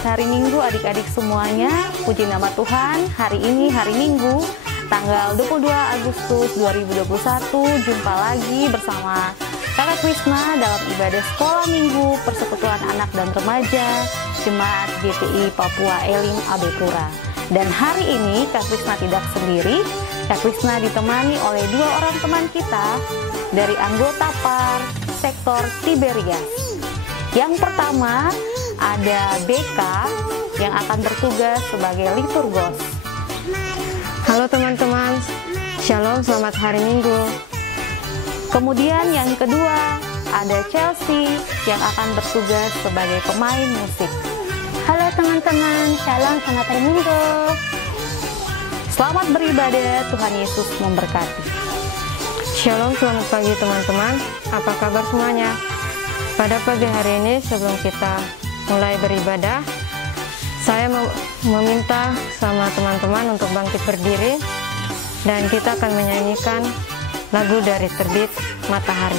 Selamat hari Minggu adik-adik semuanya. Puji nama Tuhan, hari ini hari Minggu, tanggal 22 Agustus 2021, jumpa lagi bersama Kakak Krisna dalam ibadah sekolah minggu Persekutuan Anak dan Remaja Jemaat GPI Papua Elim Abepura. Dan hari ini Kak Krisna tidak sendiri, Kak Krisna ditemani oleh dua orang teman kita dari anggota PAR Sektor Tiberias. Yang pertama ada BK yang akan bertugas sebagai liturgos. Halo teman-teman, Shalom, selamat hari Minggu. Kemudian yang kedua ada Chelsea yang akan bertugas sebagai pemain musik. Halo teman-teman, Shalom, selamat hari Minggu. Selamat beribadah, Tuhan Yesus memberkati. Shalom, selamat pagi teman-teman. Apa kabar semuanya? Pada pagi hari ini sebelum kita mulai beribadah, saya meminta sama teman-teman untuk bangkit berdiri dan kita akan menyanyikan lagu dari Terbit Matahari.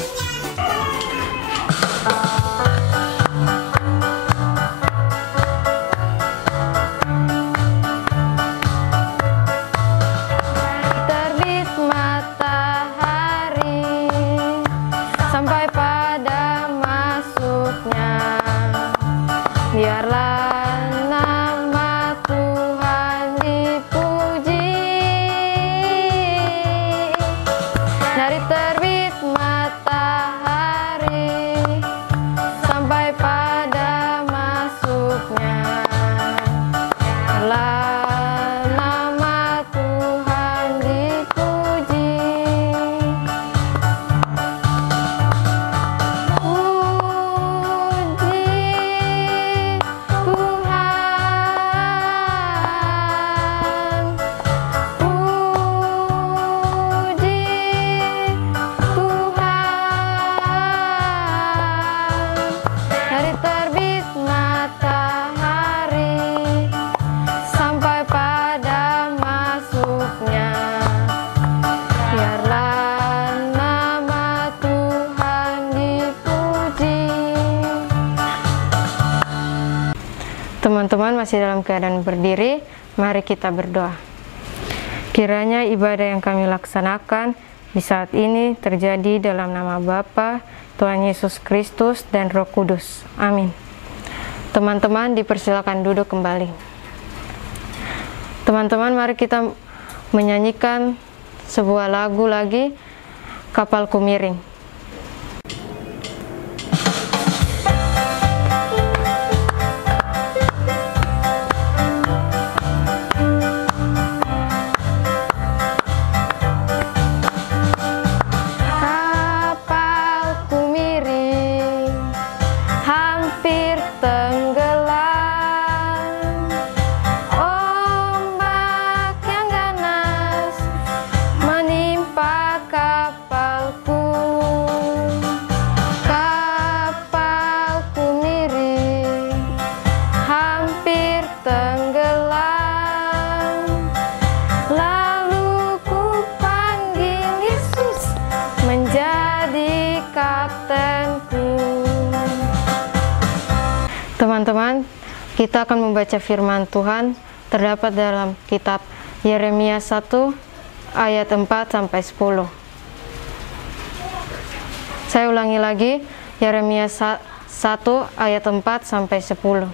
Terbit matahari sampai pada masuknya, biarlah nama Tuhan dipuji. Dari terbit matahari sampai pada masuknya, biarlah nama Tuhan dipuji. Dari terbit matahari sampai pada masuknya, biarlah nama Tuhan dipuji. Teman-teman masih dalam keadaan berdiri, mari kita berdoa. Kiranya ibadah yang kami laksanakan di saat ini terjadi dalam nama Bapa, Tuhan Yesus Kristus, dan Roh Kudus. Amin. Teman-teman dipersilakan duduk kembali. Teman-teman, mari kita menyanyikan sebuah lagu lagi, Kapalku Miring. Kapalku miring, hampir tenggelam. Ombak yang ganas menimpa kapalku. Kapalku miring, hampir tenggelam. Lalu ku panggil Yesus menjadi kaptenku. Teman-teman, kita akan membaca firman Tuhan terdapat dalam kitab Yeremia 1 ayat 4-10. Saya ulangi lagi, Yeremia 1 ayat 4-10.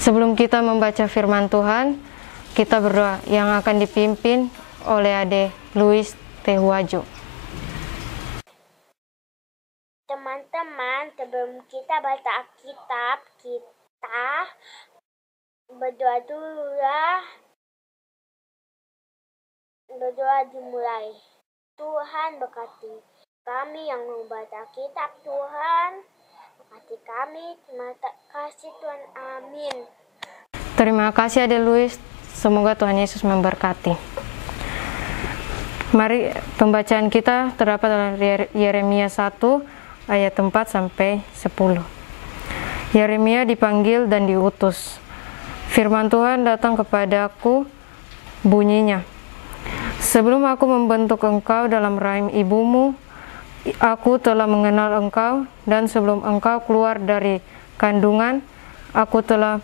Sebelum kita membaca firman Tuhan, kita berdoa yang akan dipimpin oleh Ade Louis Tehuajo. Teman-teman, sebelum kita baca Alkitab, kita berdoa dulu ya. Berdoa dimulai. Tuhan berkati kami yang membaca kitab Tuhan. Berkati kami, terima kasih Tuhan. Amin. Terima kasih Ade Louis, semoga Tuhan Yesus memberkati. Mari pembacaan kita terdapat dalam Yeremia 1 ayat 4-10. Yeremia dipanggil dan diutus. Firman Tuhan datang kepadaku, bunyinya, sebelum aku membentuk engkau dalam rahim ibumu, aku telah mengenal engkau, dan sebelum engkau keluar dari kandungan, aku telah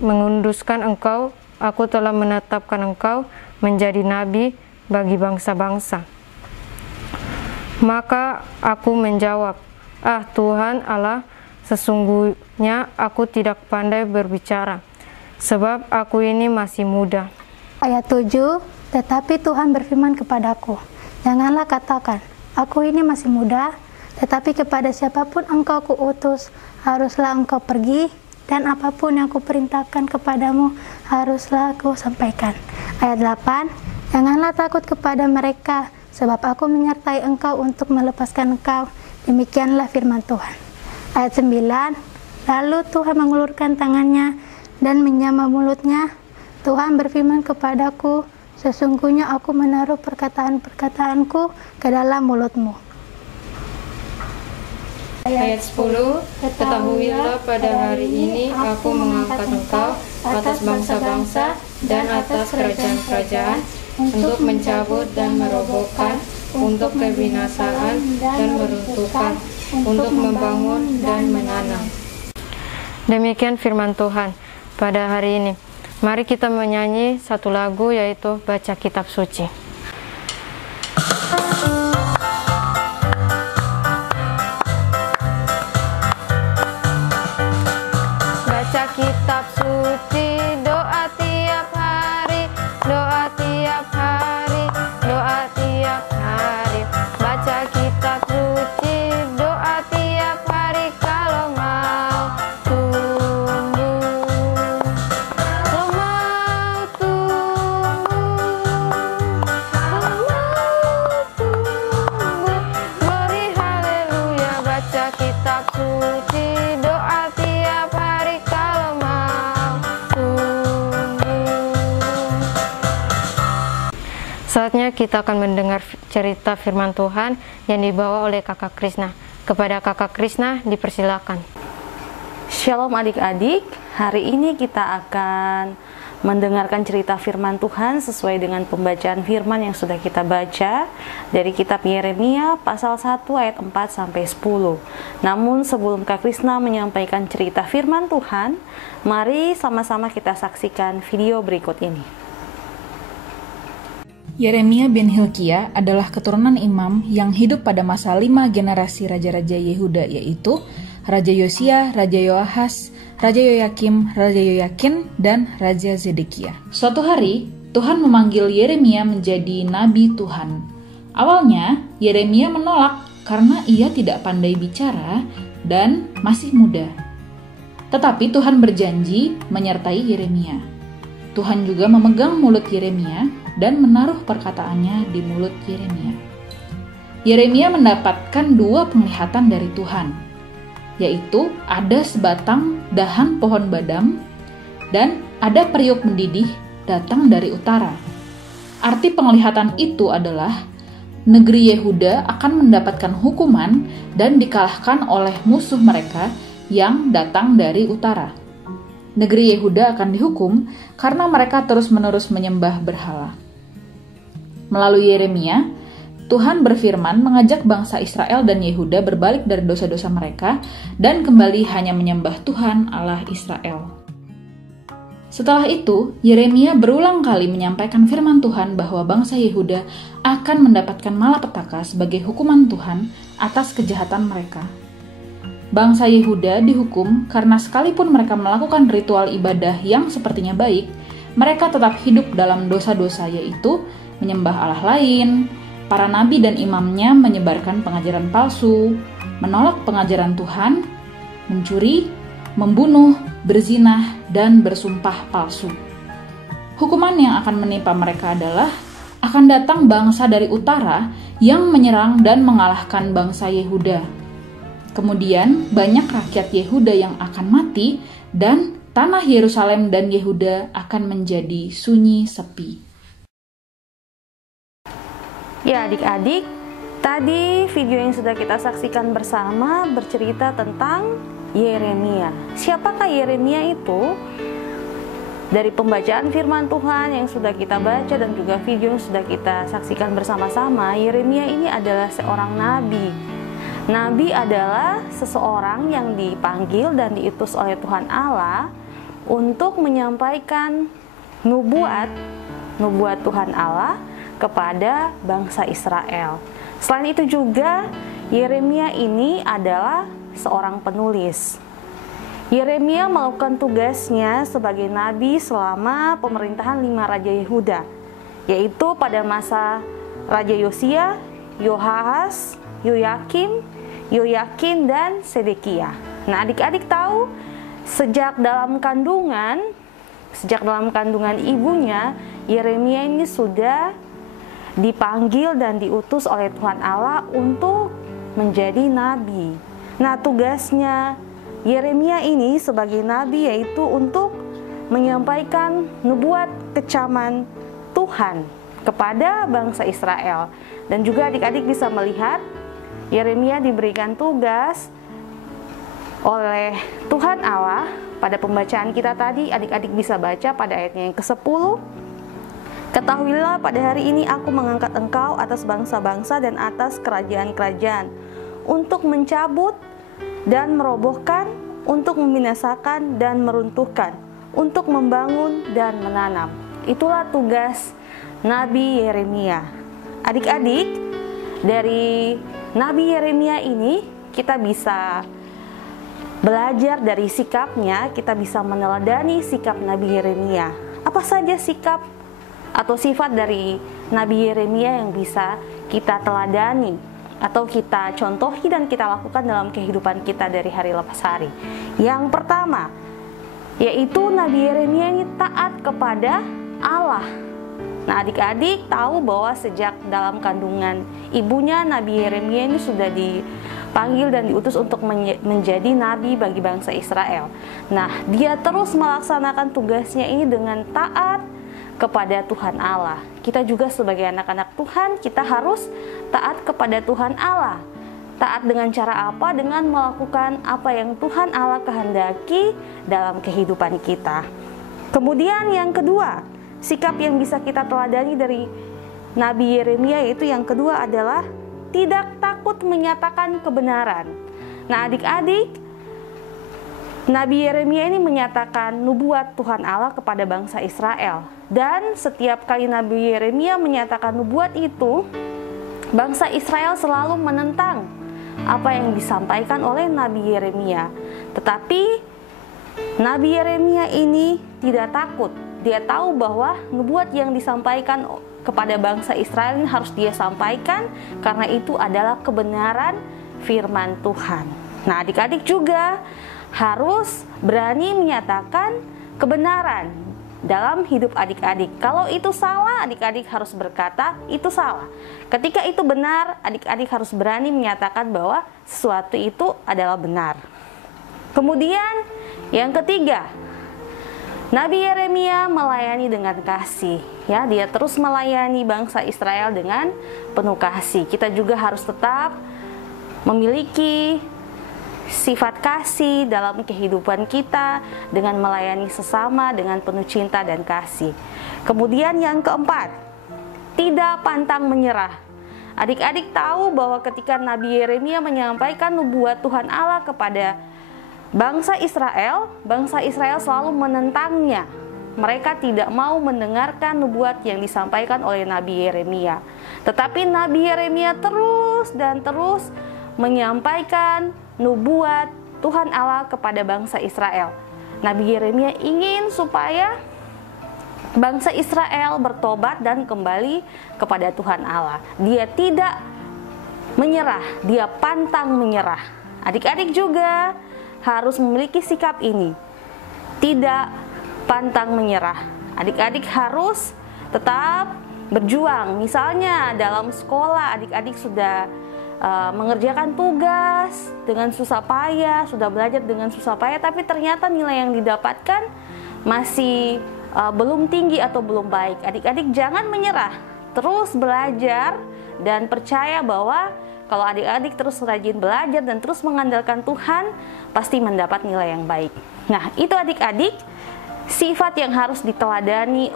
menguduskan engkau, aku telah menetapkan engkau menjadi nabi bagi bangsa-bangsa. Maka aku menjawab, Tuhan Allah, sesungguhnya aku tidak pandai berbicara, sebab aku ini masih muda. Ayat 7, tetapi Tuhan berfirman kepadaku, janganlah katakan, aku ini masih muda, tetapi kepada siapapun engkau kuutus, haruslah engkau pergi, dan apapun yang kuperintahkan kepadamu, haruslah kau sampaikan. Ayat 8, janganlah takut kepada mereka, sebab aku menyertai engkau untuk melepaskan engkau. Demikianlah firman Tuhan. Ayat 9, lalu Tuhan mengulurkan tangannya dan menyambar mulutnya. Tuhan berfirman kepadaku, sesungguhnya aku menaruh perkataan-perkataanku ke dalam mulutmu. Ayat 10, ketahuilah pada hari ini aku mengangkat engkau atas bangsa-bangsa dan atas kerajaan-kerajaan untuk mencabut dan merobohkan, untuk kebinasaan dan meruntuhkan, untuk membangun dan menanam. Demikian firman Tuhan pada hari ini. Mari kita menyanyi satu lagu, yaitu Baca Kitab Suci. Baca kitab suci, doa tiap hari, doa tiap hari, doa tiap hari. Baca kitab suci, doa tiap hari kalau mau tumbuh. Kalau mau tumbuh, kalau mau tumbuh. Glory haleluya, baca kitab suci, doa tiap hari kalau mau tumbuh. Saatnya kita akan mendengar cerita firman Tuhan yang dibawa oleh Kakak Krisna. Kepada Kakak Krisna dipersilakan. Shalom adik-adik, hari ini kita akan mendengarkan cerita firman Tuhan sesuai dengan pembacaan firman yang sudah kita baca dari kitab Yeremia pasal 1 ayat 4 sampai 10. Namun sebelum Kak Krisna menyampaikan cerita firman Tuhan, mari sama-sama kita saksikan video berikut ini. Yeremia bin Hilkia adalah keturunan imam yang hidup pada masa 5 generasi raja-raja Yehuda, yaitu Raja Yosia, Raja Yoahas, Raja Yoyakim, Raja Yoyakin, dan Raja Zedekia. Suatu hari, Tuhan memanggil Yeremia menjadi nabi Tuhan. Awalnya, Yeremia menolak karena ia tidak pandai bicara dan masih muda. Tetapi Tuhan berjanji menyertai Yeremia. Tuhan juga memegang mulut Yeremia dan menaruh perkataannya di mulut Yeremia. Yeremia mendapatkan 2 penglihatan dari Tuhan, yaitu ada sebatang dahan pohon badam dan ada periuk mendidih datang dari utara. Arti penglihatan itu adalah negeri Yehuda akan mendapatkan hukuman dan dikalahkan oleh musuh mereka yang datang dari utara. Negeri Yehuda akan dihukum karena mereka terus-menerus menyembah berhala. Melalui Yeremia, Tuhan berfirman mengajak bangsa Israel dan Yehuda berbalik dari dosa-dosa mereka dan kembali hanya menyembah Tuhan Allah Israel. Setelah itu, Yeremia berulang kali menyampaikan firman Tuhan bahwa bangsa Yehuda akan mendapatkan malapetaka sebagai hukuman Tuhan atas kejahatan mereka. Bangsa Yehuda dihukum karena sekalipun mereka melakukan ritual ibadah yang sepertinya baik, mereka tetap hidup dalam dosa-dosa, yaitu menyembah Allah lain, para nabi dan imamnya menyebarkan pengajaran palsu, menolak pengajaran Tuhan, mencuri, membunuh, berzinah, dan bersumpah palsu. Hukuman yang akan menimpa mereka adalah akan datang bangsa dari utara yang menyerang dan mengalahkan bangsa Yehuda. Kemudian banyak rakyat Yehuda yang akan mati dan tanah Yerusalem dan Yehuda akan menjadi sunyi sepi. Ya adik-adik, tadi video yang sudah kita saksikan bersama bercerita tentang Yeremia. Siapakah Yeremia itu? Dari pembacaan firman Tuhan yang sudah kita baca dan juga video yang sudah kita saksikan bersama-sama, Yeremia ini adalah seorang nabi. Nabi adalah seseorang yang dipanggil dan diutus oleh Tuhan Allah untuk menyampaikan nubuat Tuhan Allah kepada bangsa Israel. Selain itu juga, Yeremia ini adalah seorang penulis. Yeremia melakukan tugasnya sebagai nabi selama pemerintahan 5 raja Yehuda, yaitu pada masa Raja Yosia, Yoahas, Yoyakim, dan Sedekia. Nah, adik-adik tahu sejak dalam kandungan ibunya, Yeremia ini sudah dipanggil dan diutus oleh Tuhan Allah untuk menjadi nabi. Nah, tugasnya Yeremia ini sebagai nabi yaitu untuk menyampaikan nubuat kecaman Tuhan kepada bangsa Israel. Dan juga adik-adik bisa melihat Yeremia diberikan tugas oleh Tuhan Allah. Pada pembacaan kita tadi, adik-adik bisa baca pada ayatnya yang ke-10. Ketahuilah pada hari ini aku mengangkat engkau atas bangsa-bangsa dan atas kerajaan-kerajaan untuk mencabut dan merobohkan, untuk membinasakan dan meruntuhkan, untuk membangun dan menanam. Itulah tugas Nabi Yeremia. Adik-adik, dari Nabi Yeremia ini kita bisa belajar dari sikapnya, kita bisa meneladani sikap Nabi Yeremia. Apa saja sikap atau sifat dari Nabi Yeremia yang bisa kita teladani atau kita contohi dan kita lakukan dalam kehidupan kita dari hari lepas hari? Yang pertama, yaitu Nabi Yeremia ini taat kepada Allah. Nah, adik-adik tahu bahwa sejak dalam kandungan ibunya, Nabi Yeremia ini sudah dipanggil dan diutus untuk menjadi nabi bagi bangsa Israel. Nah, dia terus melaksanakan tugasnya ini dengan taat kepada Tuhan Allah. Kita juga sebagai anak-anak Tuhan, kita harus taat kepada Tuhan Allah. Taat dengan cara apa? Dengan melakukan apa yang Tuhan Allah kehendaki dalam kehidupan kita. Kemudian yang kedua, sikap yang bisa kita teladani dari Nabi Yeremia, yaitu yang kedua adalah tidak takut menyatakan kebenaran. Nah, adik-adik, Nabi Yeremia ini menyatakan nubuat Tuhan Allah kepada bangsa Israel. Dan setiap kali Nabi Yeremia menyatakan nubuat itu, bangsa Israel selalu menentang apa yang disampaikan oleh Nabi Yeremia. Tetapi Nabi Yeremia ini tidak takut. Dia tahu bahwa nubuat yang disampaikan kepada bangsa Israel ini harus dia sampaikan, karena itu adalah kebenaran firman Tuhan. Nah, adik-adik juga harus berani menyatakan kebenaran dalam hidup adik-adik. Kalau itu salah, adik-adik harus berkata itu salah. Ketika itu benar, adik-adik harus berani menyatakan bahwa sesuatu itu adalah benar. Kemudian yang ketiga, Nabi Yeremia melayani dengan kasih. Ya, dia terus melayani bangsa Israel dengan penuh kasih. Kita juga harus tetap memiliki sifat kasih dalam kehidupan kita dengan melayani sesama dengan penuh cinta dan kasih. Kemudian yang keempat, tidak pantang menyerah. Adik-adik tahu bahwa ketika Nabi Yeremia menyampaikan nubuat Tuhan Allah kepada bangsa Israel selalu menentangnya. Mereka tidak mau mendengarkan nubuat yang disampaikan oleh Nabi Yeremia. Tetapi Nabi Yeremia terus dan terus menyampaikan nubuat Tuhan Allah kepada bangsa Israel. Nabi Yeremia ingin supaya bangsa Israel bertobat dan kembali kepada Tuhan Allah. Dia tidak menyerah, dia pantang menyerah. Adik-adik juga harus memiliki sikap ini, tidak pantang menyerah. Adik-adik harus tetap berjuang. Misalnya dalam sekolah, adik-adik sudah mengerjakan tugas dengan susah payah, sudah belajar dengan susah payah, tapi ternyata nilai yang didapatkan masih belum tinggi atau belum baik. Adik-adik jangan menyerah, terus belajar dan percaya bahwa kalau adik-adik terus rajin belajar dan terus mengandalkan Tuhan, pasti mendapat nilai yang baik. Nah, itu adik-adik sifat yang harus diteladani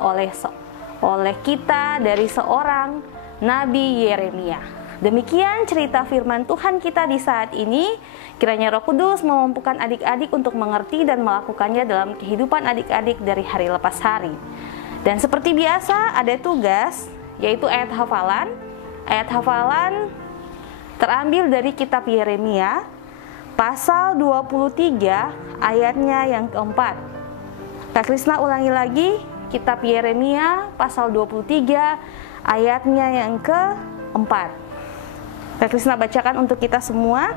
oleh kita dari seorang Nabi Yeremia. Demikian cerita firman Tuhan kita di saat ini. Kiranya Roh Kudus memampukan adik-adik untuk mengerti dan melakukannya dalam kehidupan adik-adik dari hari lepas hari. Dan seperti biasa ada tugas, yaitu ayat hafalan. Ayat hafalan terambil dari kitab Yeremia pasal 23 ayatnya yang keempat. Kak Krisna ulangi lagi, kitab Yeremia pasal 23 ayatnya yang keempat. Kak Krisna bacakan untuk kita semua.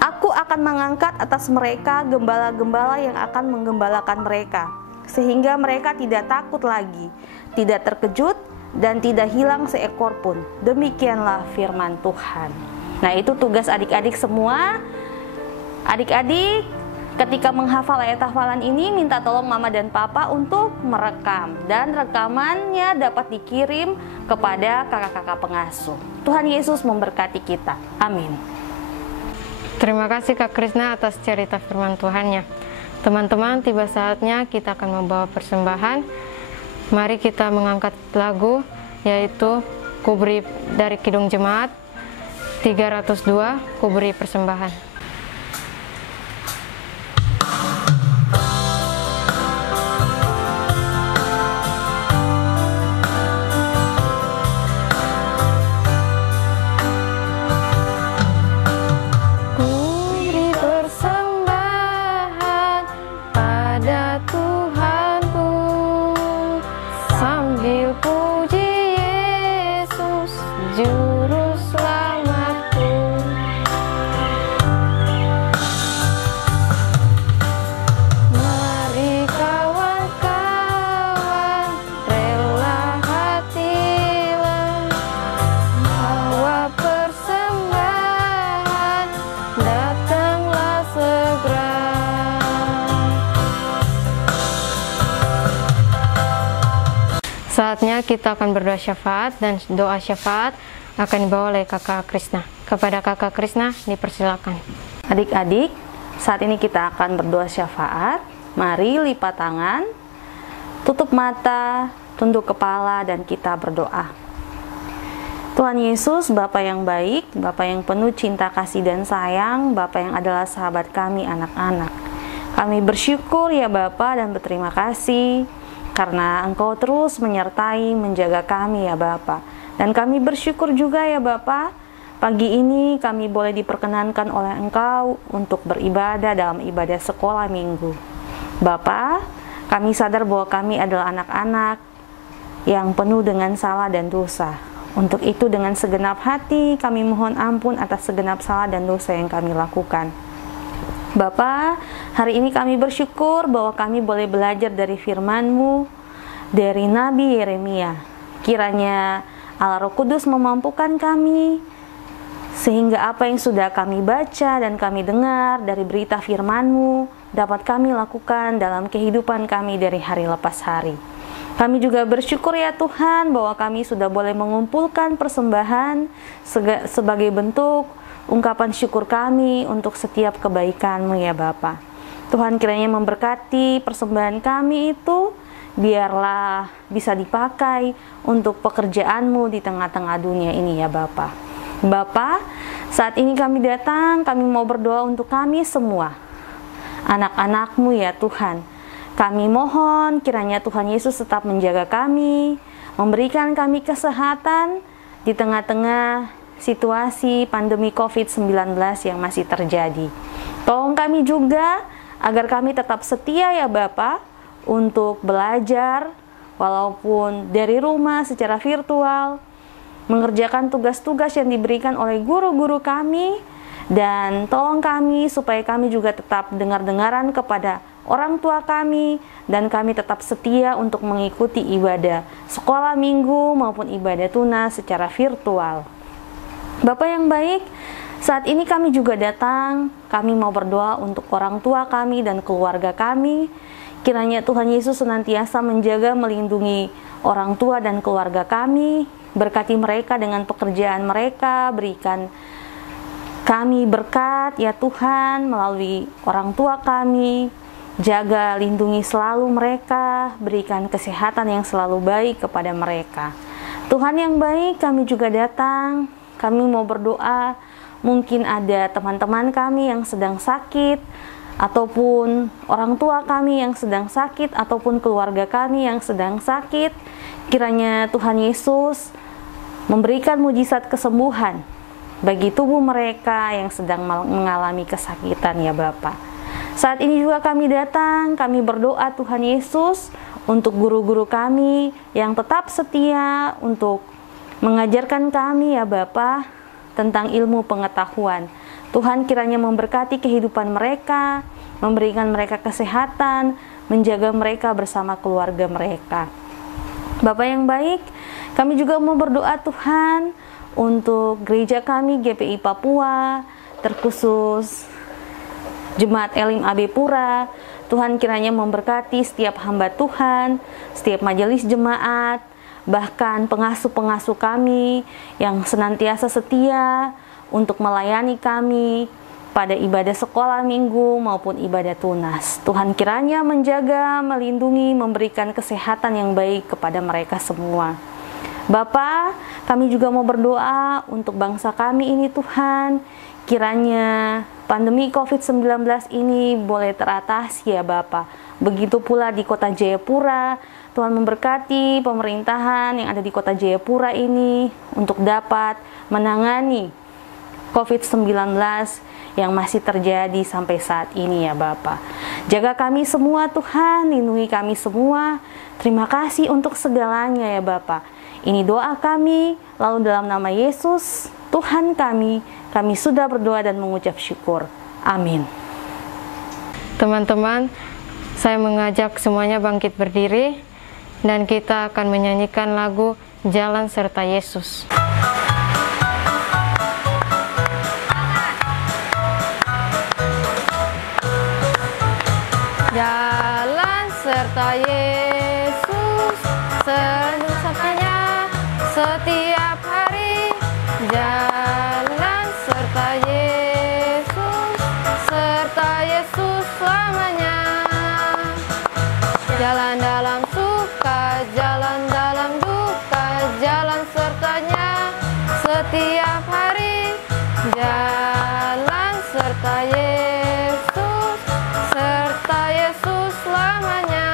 Aku akan mengangkat atas mereka gembala-gembala yang akan menggembalakan mereka, sehingga mereka tidak takut lagi, tidak terkejut, dan tidak hilang seekor pun. Demikianlah firman Tuhan. Nah, itu tugas adik-adik semua. Adik-adik, ketika menghafal ayat hafalan ini, minta tolong mama dan papa untuk merekam. Dan rekamannya dapat dikirim kepada kakak-kakak pengasuh. Tuhan Yesus memberkati kita. Amin. Terima kasih Kak Krisna atas cerita firman Tuhannya. Teman-teman, tiba saatnya kita akan membawa persembahan. Mari kita mengangkat lagu, yaitu Kuberi dari Kidung Jemaat 302, Kuberi Persembahan. Saatnya kita akan berdoa syafaat, dan doa syafaat akan dibawa oleh Kakak Krisna. Kepada Kakak Krisna dipersilakan. Adik-adik, saat ini kita akan berdoa syafaat. Mari lipat tangan, tutup mata, tunduk kepala, dan kita berdoa. Tuhan Yesus, Bapa yang baik, Bapa yang penuh cinta kasih dan sayang, Bapa yang adalah sahabat kami anak-anak. Kami bersyukur ya Bapa dan berterima kasih karena Engkau terus menyertai, menjaga kami ya Bapa. Dan kami bersyukur juga ya Bapa, pagi ini kami boleh diperkenankan oleh Engkau untuk beribadah dalam ibadah sekolah minggu. Bapa, kami sadar bahwa kami adalah anak-anak yang penuh dengan salah dan dosa. Untuk itu dengan segenap hati kami mohon ampun atas segenap salah dan dosa yang kami lakukan. Bapa, hari ini kami bersyukur bahwa kami boleh belajar dari firman-Mu, dari Nabi Yeremia. Kiranya Allah Roh Kudus memampukan kami, sehingga apa yang sudah kami baca dan kami dengar dari berita firman-Mu, dapat kami lakukan dalam kehidupan kami dari hari lepas hari. Kami juga bersyukur ya Tuhan, bahwa kami sudah boleh mengumpulkan persembahan sebagai bentuk ungkapan syukur kami untuk setiap kebaikan-Mu ya Bapa. Tuhan kiranya memberkati persembahan kami itu, biarlah bisa dipakai untuk pekerjaan-Mu di tengah-tengah dunia ini ya Bapa. Bapa, saat ini kami datang, kami mau berdoa untuk kami semua, anak-anak-Mu ya Tuhan. Kami mohon kiranya Tuhan Yesus tetap menjaga kami, memberikan kami kesehatan di tengah-tengah situasi pandemi COVID-19 yang masih terjadi. Tolong kami juga agar kami tetap setia ya Bapa untuk belajar walaupun dari rumah secara virtual, mengerjakan tugas-tugas yang diberikan oleh guru-guru kami, dan tolong kami supaya kami juga tetap dengar-dengaran kepada orang tua kami, dan kami tetap setia untuk mengikuti ibadah sekolah minggu maupun ibadah tunas secara virtual. Bapa yang baik, saat ini kami juga datang, kami mau berdoa untuk orang tua kami dan keluarga kami. Kiranya Tuhan Yesus senantiasa menjaga, melindungi orang tua dan keluarga kami, berkati mereka dengan pekerjaan mereka, berikan kami berkat ya Tuhan melalui orang tua kami, jaga, lindungi selalu mereka, berikan kesehatan yang selalu baik kepada mereka. Tuhan yang baik, kami juga datang, kami mau berdoa. Mungkin ada teman-teman kami yang sedang sakit, ataupun orang tua kami yang sedang sakit, ataupun keluarga kami yang sedang sakit. Kiranya Tuhan Yesus memberikan mujizat kesembuhan bagi tubuh mereka yang sedang mengalami kesakitan ya Bapa. Saat ini juga kami datang, kami berdoa Tuhan Yesus untuk guru-guru kami yang tetap setia untuk mengajarkan kami ya Bapa tentang ilmu pengetahuan. Tuhan kiranya memberkati kehidupan mereka, memberikan mereka kesehatan, menjaga mereka bersama keluarga mereka. Bapak yang baik, kami juga mau berdoa Tuhan untuk gereja kami GPI Papua, terkhusus Jemaat Elim AB Pura. Tuhan kiranya memberkati setiap hamba Tuhan, setiap majelis jemaat, bahkan pengasuh-pengasuh kami yang senantiasa setia untuk melayani kami pada ibadah sekolah minggu maupun ibadah tunas. Tuhan kiranya menjaga, melindungi, memberikan kesehatan yang baik kepada mereka semua. Bapa, kami juga mau berdoa untuk bangsa kami ini Tuhan. Kiranya pandemi COVID-19 ini boleh teratasi ya Bapa. Begitu pula di kota Jayapura, Tuhan memberkati pemerintahan yang ada di kota Jayapura ini untuk dapat menangani COVID-19 yang masih terjadi sampai saat ini ya Bapa. Jaga kami semua Tuhan, lindungi kami semua. Terima kasih untuk segalanya ya Bapa. Ini doa kami, lalu dalam nama Yesus, Tuhan kami sudah berdoa dan mengucap syukur. Amin. Teman-teman, saya mengajak semuanya bangkit berdiri dan kita akan menyanyikan lagu Jalan Serta Yesus. Jalan serta Yesus, senyum sampainya setiap hari. Jalan serta Yesus selamanya. Jalan dalam suka, jalan dalam duka, jalan sertanya setiap hari. Jalan serta Yesus selamanya.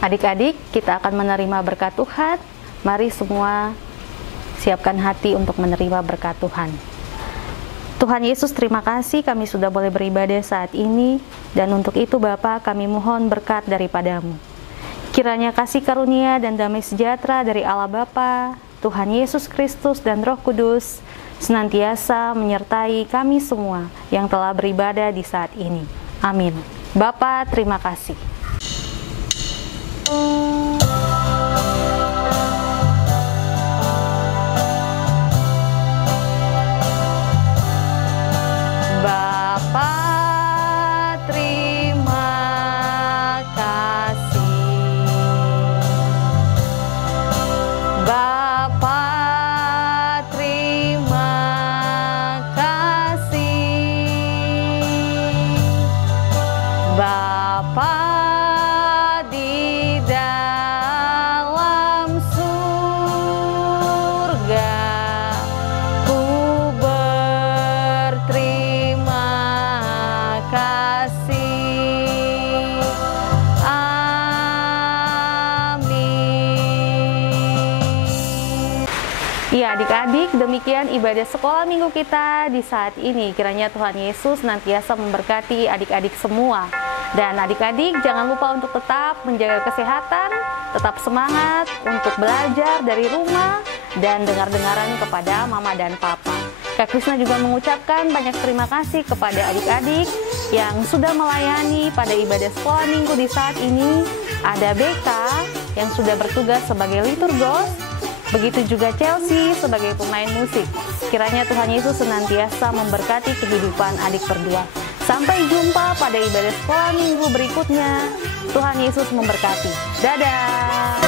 Adik-adik, kita akan menerima berkat Tuhan. Mari semua siapkan hati untuk menerima berkat Tuhan. Tuhan Yesus, terima kasih kami sudah boleh beribadah saat ini, dan untuk itu Bapa, kami mohon berkat daripadamu. Kiranya kasih karunia dan damai sejahtera dari Allah Bapa, Tuhan Yesus Kristus dan Roh Kudus senantiasa menyertai kami semua yang telah beribadah di saat ini. Amin. Bapa, terima kasih. Bapa, terima kasih. Bapa, terima kasih. Bapa di dalam surga, ku berterima kasih. Amin. Ya, adik-adik, demikian ibadah sekolah minggu kita di saat ini. Kiranya Tuhan Yesus nantiasa memberkati adik-adik semua. Dan adik-adik, jangan lupa untuk tetap menjaga kesehatan, tetap semangat untuk belajar dari rumah, dan dengar-dengaran kepada Mama dan Papa. Kak Krisna juga mengucapkan banyak terima kasih kepada adik-adik yang sudah melayani pada ibadah sekolah minggu di saat ini. Ada BK yang sudah bertugas sebagai liturgos, begitu juga Chelsea sebagai pemain musik. Kiranya Tuhan Yesus senantiasa memberkati kehidupan adik berdua. Sampai jumpa pada ibadah sekolah minggu berikutnya. Tuhan Yesus memberkati. Dadah.